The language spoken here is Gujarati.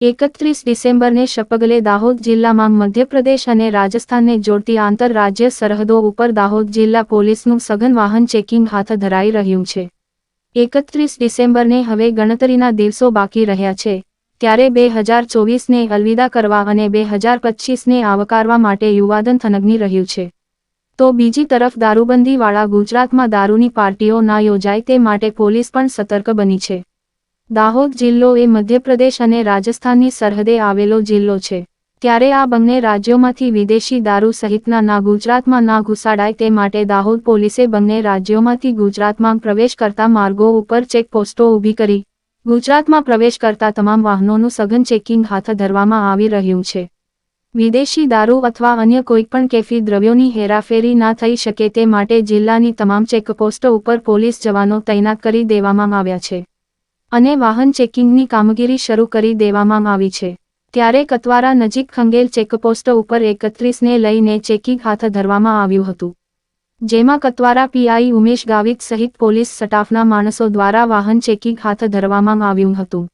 એકત્રીસ ડિસેમ્બરને શપગલે દાહોદ જિલ્લામાં મધ્યપ્રદેશ અને રાજસ્થાનને જોડતી આંતરરાજ્ય સરહદો ઉપર દાહોદ જિલ્લા પોલીસનું સઘન વાહન ચેકિંગ હાથ ધરાઈ રહ્યું છે. એકત્રીસ ડિસેમ્બરને હવે ગણતરીના દિવસો બાકી રહ્યા છે, ત્યારે બે હજાર ચોવીસને અલવિદા કરવા અને બે હજાર પચીસને આવકારવા માટે યુવાદન થનગની રહ્યું છે. તો બીજી તરફ દારૂબંધીવાળા ગુજરાતમાં દારૂની પાર્ટીઓ ના યોજાય તે માટે પોલીસ પણ સતર્ક બની છે. દાહોદ જિલ્લો એ મધ્યપ્રદેશ અને રાજસ્થાનની સરહદે આવેલો જિલ્લો છે. ત્યારે આ બંને રાજ્યોમાંથી વિદેશી દારૂ સહિતના ના ગુજરાતમાં ના ઘુસાડાય તે માટે દાહોદ પોલીસે બંને રાજ્યોમાંથી ગુજરાતમાં પ્રવેશ કરતા માર્ગો ઉપર ચેકપોસ્ટો ઊભી કરી. ગુજરાતમાં પ્રવેશ કરતા તમામ વાહનોનું સઘન ચેકિંગ હાથ ધરવામાં આવી રહ્યું છે. વિદેશી દારૂ અથવા અન્ય કોઈપણ કેફી દ્રવ્યોની હેરાફેરી ના થઈ શકે તે માટે જિલ્લાની તમામ ચેકપોસ્ટો ઉપર પોલીસ જવાનો તૈનાત કરી દેવામાં આવ્યા છે. અને વાહન ચેકિંગની કામગીરી શરૂ કરી દેવામાં આવી છે. ત્યારે કતવારા નજીક ખંગેલ ચેકપોસ્ટ ઉપર એકત્રીસને લઈને ચેકિંગ હાથ ધરવામાં આવ્યું હતું. જેમાં કતવારા પીઆઈ ઉમેશ ગાવિત સહિત પોલીસ, સ્ટાફના માણસો દ્વારા વાહન ચેકિંગ હાથ ધરવામાં આવ્યું હતું.